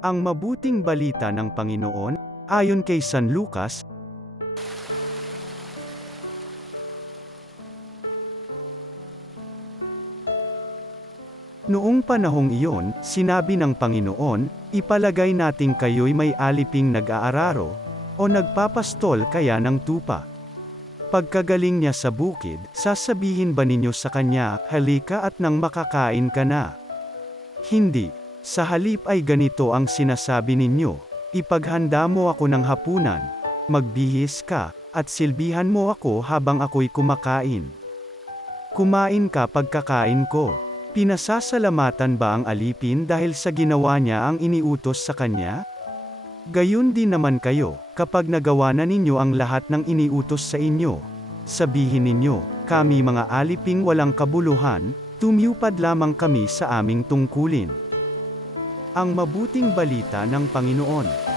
Ang mabuting balita ng Panginoon, ayon kay San Lucas. Noong panahong iyon, sinabi ng Panginoon, ipalagay nating kayo'y may aliping nag-aararo, o nagpapastol kaya ng tupa. Pagkagaling niya sa bukid, sasabihin ba ninyo sa kanya, halika at nang makakain ka na? Hindi. Sa halip ay ganito ang sinasabi ninyo, ipaghanda mo ako ng hapunan, magbihis ka, at silbihan mo ako habang ako'y kumakain. Kumain ka pagkakain ko. Pinasasalamatan ba ang alipin dahil sa ginawa niya ang iniutos sa kanya? Gayon din naman kayo, kapag nagawa na ninyo ang lahat ng iniutos sa inyo, sabihin ninyo, kami mga aliping walang kabuluhan, tumiyupad lamang kami sa aming tungkulin. Ang mabuting balita ng Panginoon.